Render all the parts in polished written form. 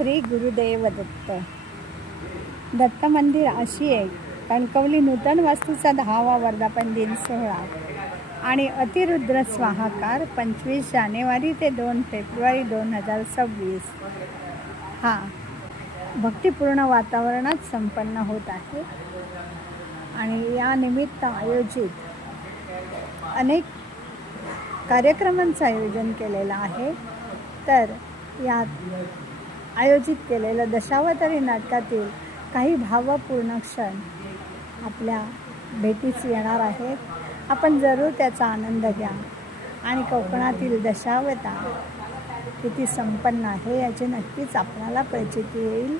श्री गुरुदेव दत्त. दत्त मंदिर अशी एक कणकवली नूतन वास्तूचा 10वा वर्धापन दिन सोहळा आणि अतिरुद्र स्वाहाकार 25 जानेवारी ते 2 फेब्रुवारी 2026 हा भक्तिपूर्ण वातावरणात संपन्न होत आहे. आणि या निमित्त आयोजित अनेक कार्यक्रमांचं आयोजन केलेलं आहे. तर यात आयोजित केलेलं दशावतारी नाटकातील काही भावपूर्ण क्षण आपल्या भेटीस येणार आहेत. आपण जरूर त्याचा आनंद घ्या आणि कोकणातील दशावतार किती संपन्न आहे याची नक्कीच आपल्याला प्रचिती येईल.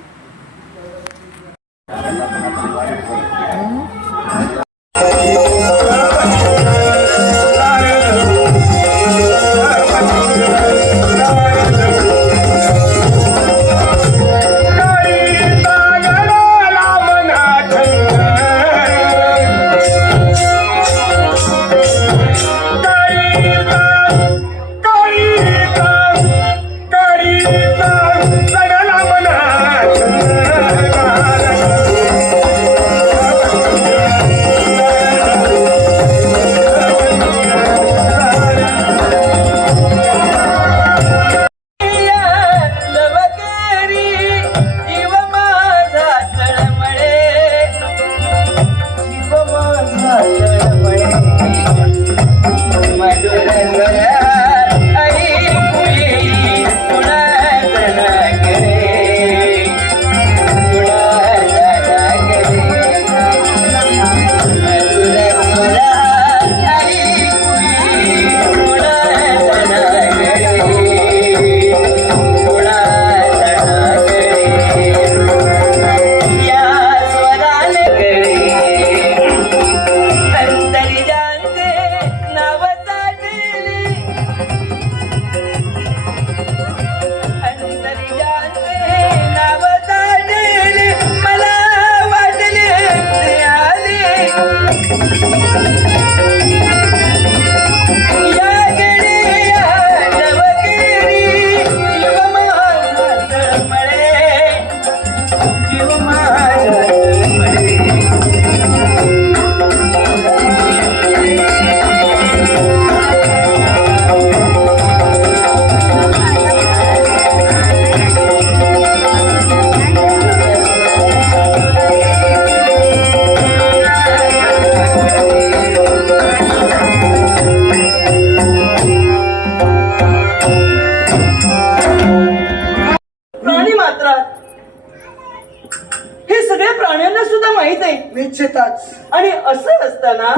निश्चितच. आणि असं असताना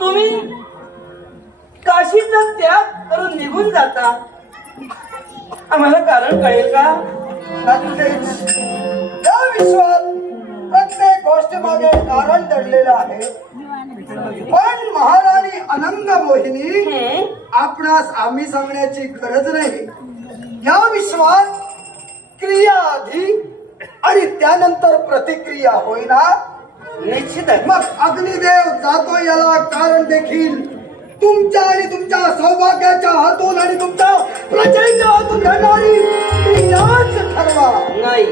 तुम्ही काशीचा त्याग करून निघून जाता, आम्हाला कारण कळेल का? नक्कीच या विश्वात प्रत्येक गोष्टी मागे कारण दडलेलं आहे. पण महाराणी अनंग मोहिनी आपणास आम्ही सांगण्याची गरज नाही. या विश्वात क्रिया आधी आणि त्यानंतर प्रतिक्रिया होईना. निश्चित. मग अग्निदेव जातो याला कारण देखील तुमच्या आणि तुमच्या सौभाग्याच्या हातून आणि तुमच्या प्रजेच्या हातून घडणारी क्रियाच ठरवा. नाही.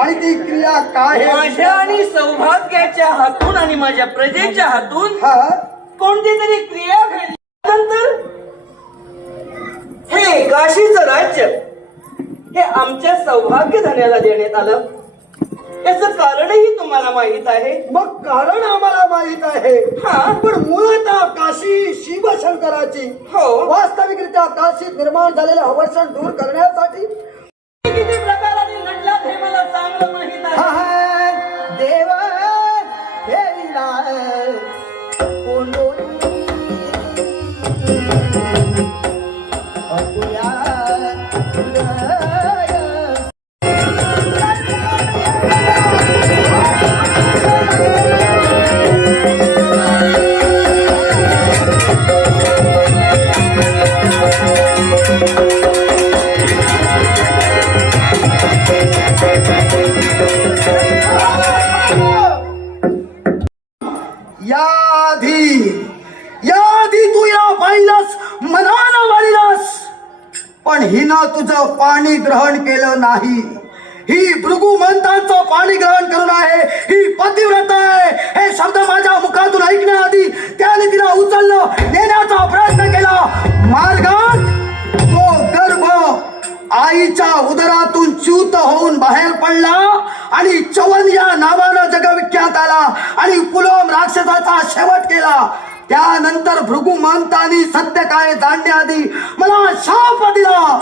आणि ती क्रिया काय? माझ्या आणि सौभाग्याच्या हातून आणि माझ्या प्रजेच्या हातून कोणती तरी क्रिया घडली. नंतर हे काशीचं राज्य हे आमच्या सौभाग्य धन्याला देण्यात आलं. याचं कारणही तुम्हाला माहित आहे. मग कारण आम्हाला माहित आहे. पण मूळतः काशी शिवशंकराची वास्तविकरित्या काशीत निर्माण झालेलं अवर्षण दूर करण्यासाठी किती प्रकाराने लढला हे मला चांगलं माहित आहे. देव तुझं पाणी ग्रहण केलं नाही. ही भृगुमंतांचं पाणी ग्रहण करून आहे, ही पतिव्रता आहे. हे शब्द माझ्या मुखातून ऐकण्याआधी त्याने तिला उचललं, नेण्याचा प्रयत्न केला. मार्गात तो गर्भ आईच्या उदरातून च्युत होऊन बाहेर पडला आणि चवन या नावानं जगविख्यात आला आणि पुलोम राक्षसाचा शेवट केला. त्यानंतर भृगुमंतांनी सत्य काय जाणण्याआधी मला शाप दिला.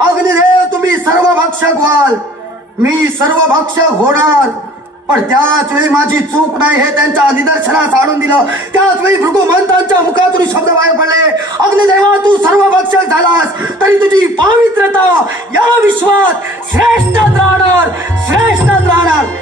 अग्निदेव, तुम्ही सर्व भक्षक व्हाल, मी सर्व भक्षक होणार. पण त्याच वेळी माझी चूक नाही हे त्यांच्या निदर्शनास आणून दिलं. त्याच वेळी भृगुमंतांच्या मुखातून शब्द बाहेर पडले, अग्निदेवा, तू सर्व भक्षक झालास तरी तुझी पावित्र्यता या विश्वात श्रेष्ठच राहणार, श्रेष्ठच राहणार.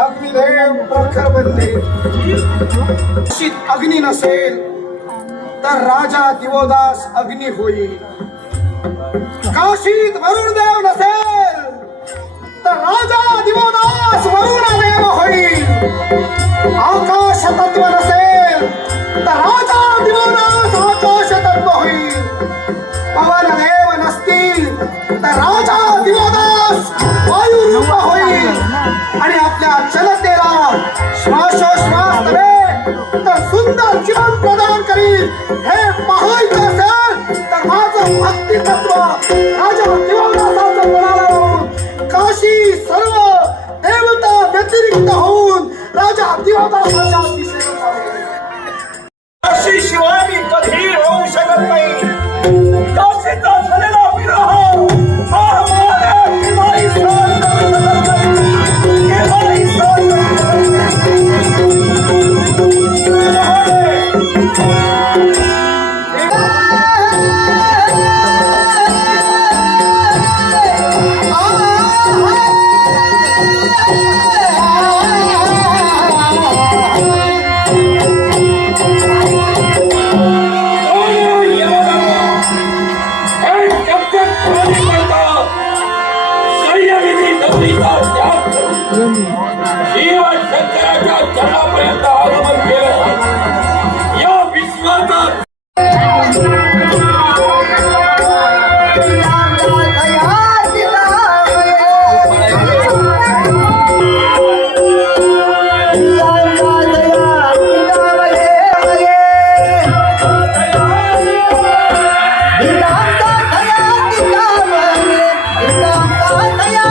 अग्निदेव प्रखर बनले. अग्नी नसेल तर राजा दिवोदास अग्नी होईल. काशीत वरुण देव नसेल तर राजा दिवोदास वरुणदेव होईल. आकाश तत्व नसेल तर राजा दिवोदास आकाश तत्व होईल. पवन देव नसतील तर राजा दिवोदास वायू रूप होईल. आणि आपल्या जनतेला श्वासोश्वास नव्हे तर सुंदर जीवन प्रदान करील. हे पाहायचं असेल तर माझं भक्ती तत्व राजा दिवोदासाचं कोणाला लावून काशी सर्व देवता व्यतिरिक्त होऊन राजा दिवोदासाच्या दिशेने चालले. काशी शिवाय मी कधी होऊ शकत नाही. काशीचा झालेला विरह हा माझ्या केव्हाही सहन करू शकत नाही. केव्हाही सहन करू शकत नाही. शंकराच्या चरणापर्यंत आगमन केलं. या विश्वाचा दया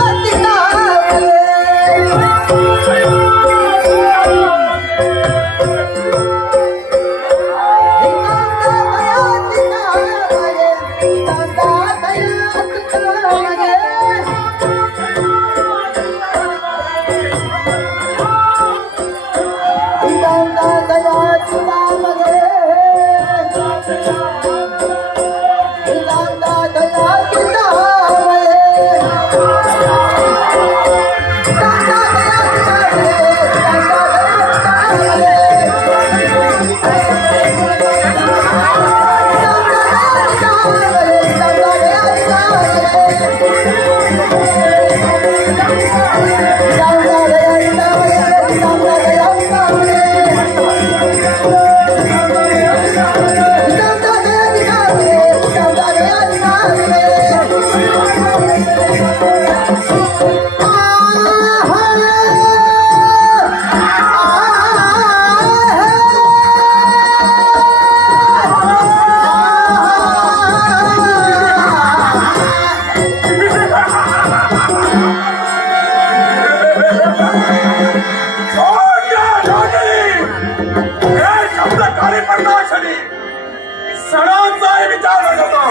सणांचा विचार करतो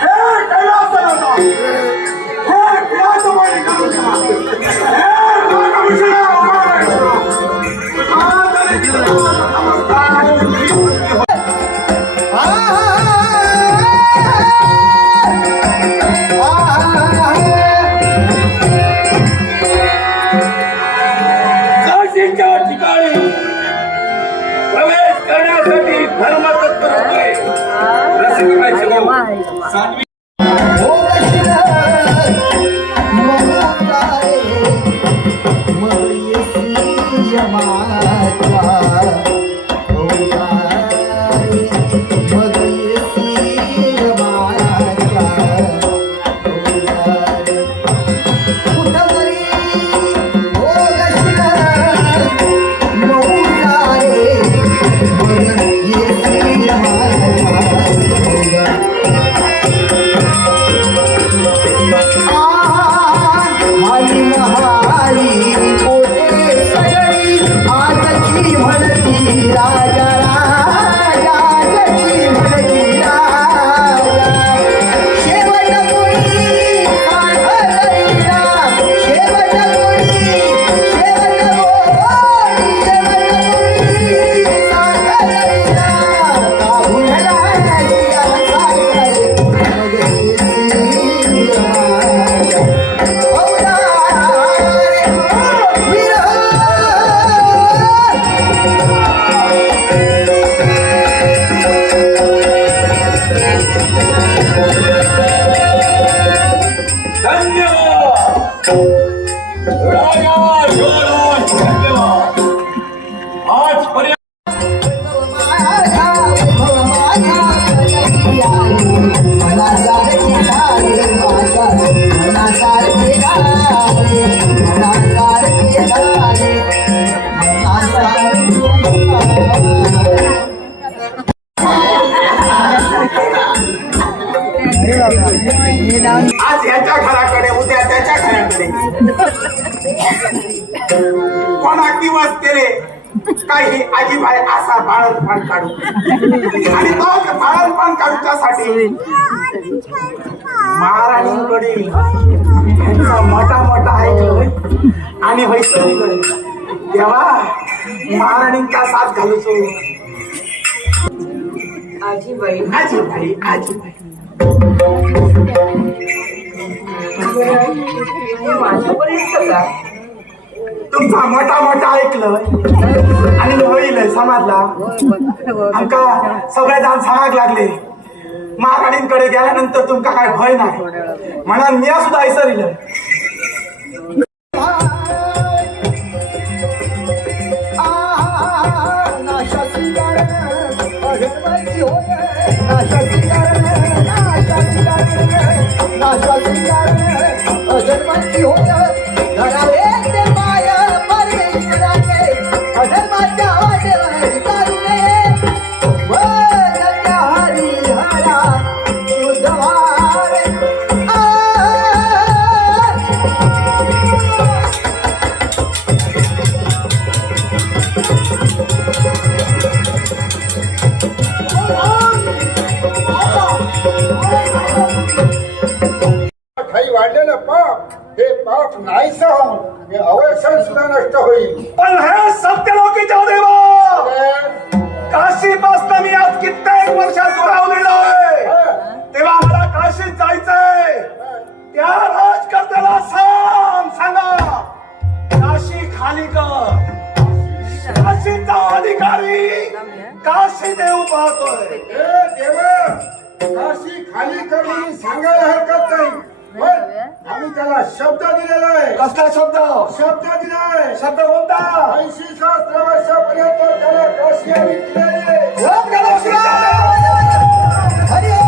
हे कैलासनाचा हे विराजमान करूचा हे नागभूषणा काशीच्या ठिकाणी प्रवेश करण्यासाठी धर्मतत्पर होते रसिकाचे साध्वी आज ह्याच्या घराकडे उद्या त्याच्या घराकडे कोणा दिवस केले काही आजीबाई असा बाळणपण काढू आणि तो बाळणपण काढूच्यासाठी महाराणींकडे ह्यांचा मोठा मोठा ऐकलं आणि वैष्णवीकडे तेव्हा महाराणींचा साथ घालूचो आजीबाई आजीबाई आजीबाई माझ्यापर्यंत का तुमचा मोठा मोठा ऐकलं आणि होईल समाजला आमका सगळे जण सांगाक लागले महाराणींकडे गेल्यानंतर तुमका काय भय नाही म्हणून मी सुद्धा विसरिलं वाढलेलं पाप हे पाप नाहीस होऊन हे अवयसन सुद्धा नष्ट होईल. पण हे सत्यलोकीच्या देवा काशीपासून मी आज कित्येक वर्षात दुरावलेलो आहे तेव्हा मला काशीत जायचंय त्या राजकर्त्याला सांगा काशी खाली कर काशीचा अधिकारी काशी देऊ पाहतोय हे देवा काशी खाली कर म्हणून सांगायला हरकत नाही पण आम्ही त्याला शब्द दिलेला आहे. कसला शब्द? शब्द दिलाय. शब्द कोणता? 80 सहस्त्र वर्षापर्यंत त्याला काशी आम्ही दिलेली आहे. ओम नमः शिवाय. हरी ओम.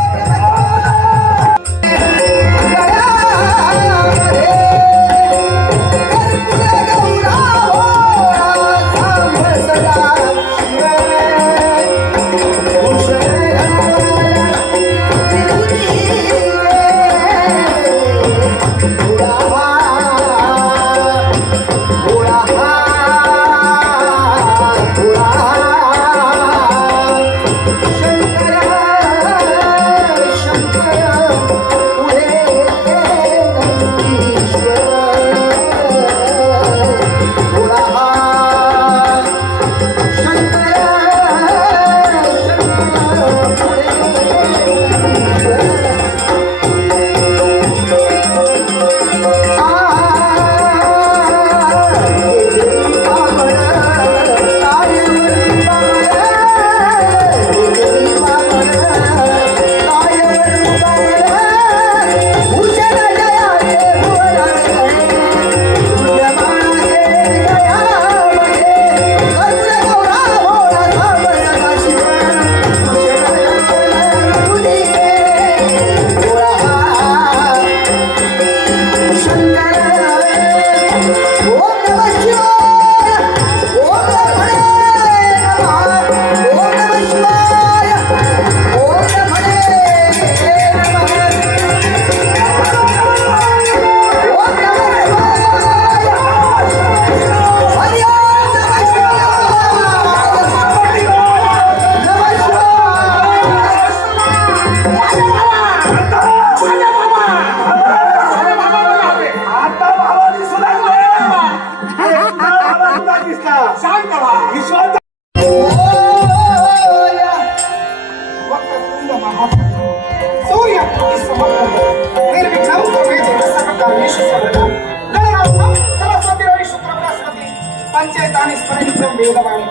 पंचायत आणि स्मरण वेदवाणी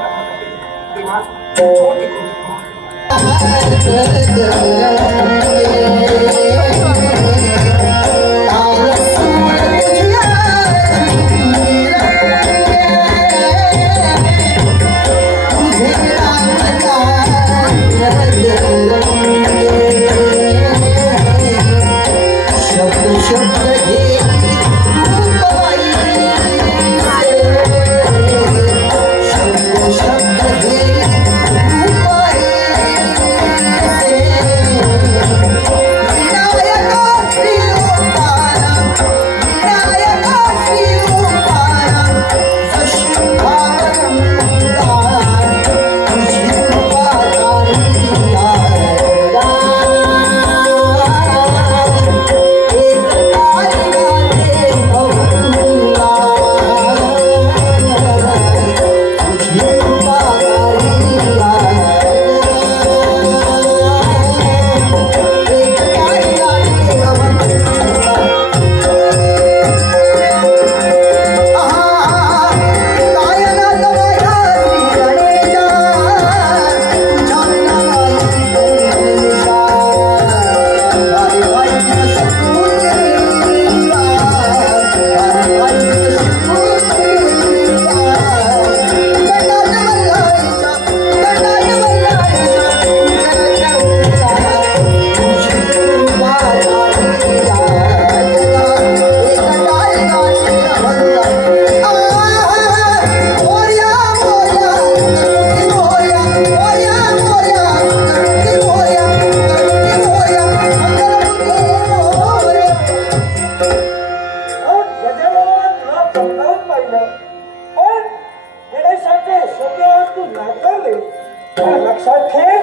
तेव्हा लक्षात ठेव,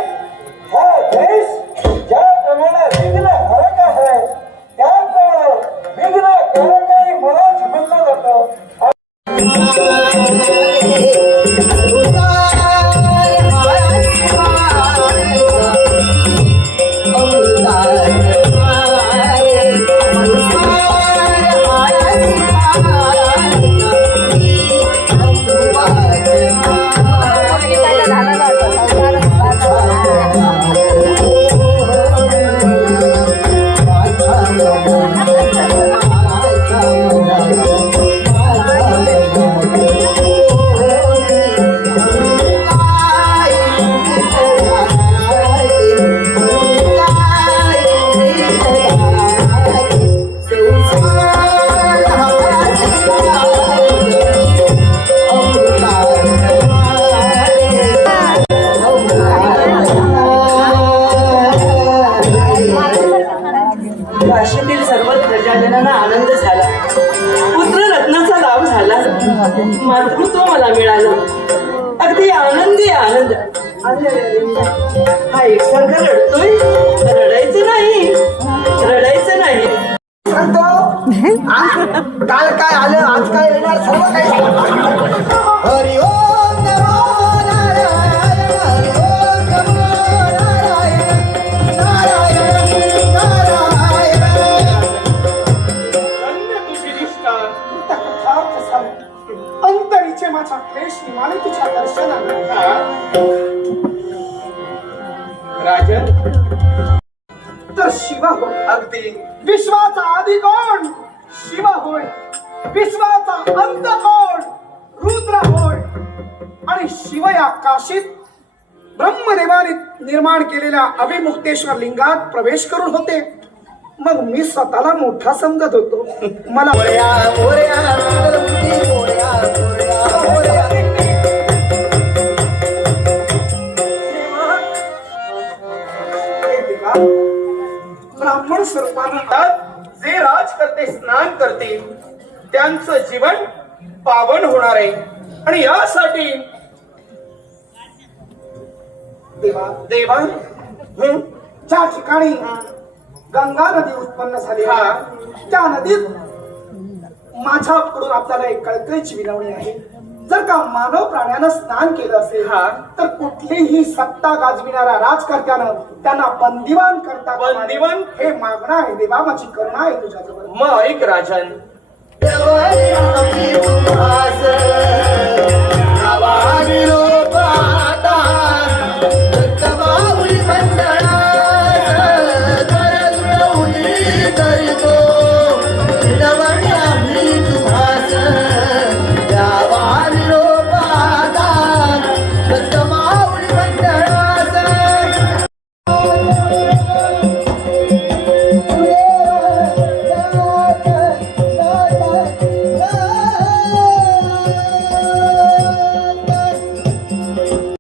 हा देश ज्याप्रमाणे विघ्न हरक आहे त्याप्रमाणे विघ्न कारकही मलाच म्हणलं जातं. झाला मातृत्व मला मिळालं. अगदी आनंदी आनंद. अरे हा एकसारखा रडतोय. रडायचं नाही, रडायचं नाही. सांगतो काल काय आलं आज काय येणार सर्व काही हरि ओम नमो नारायण हरि ओम नमो नारायण नारायण नारायण. धन्य तुझी निष्ठा. अंतरीचे माझा क्लेश निमाणे तुझ्या दर्शनाला. राजन तर शिवा होय. अगदी विश्वाचा आदी कोण शिवा होय. विश्वाचा अंत कोण रुद्र होय. आणि शिव या काशीत ब्रह्मदेवाने निर्माण केलेल्या अभिमुक्तेश्वर लिंगात प्रवेश करून होते. मग मी स्वतःला मोठा समजत होतो. मला ओऱ्या, ओऱ्या, मंगलमूर्ती, ओऱ्या, ओऱ्या, ओऱ्या. हे देवा, ब्राह्मण स्वरूपानं जे राजकर्ते स्नान करतील त्यांचं जीवन पावन होणार आहे. आणि यासाठी देवा देवा ज्या ठिकाणी गंगा नदी उत्पन्न झाली त्या नदीत माझ्याकडून आपल्याला एक कळकळीची विनवणी आहे. जर का मानव प्राण्यानं स्नान केलं असेल तर कुठलीही सत्ता गाजविणाऱ्या राजकर्त्यानं त्यांना बंदिवान करता कामा नये. बंदिवान? हे मागणं आहे देवा, माझी करुणा आहे तुझ्याजवळ. मग ऐक राजन, देवा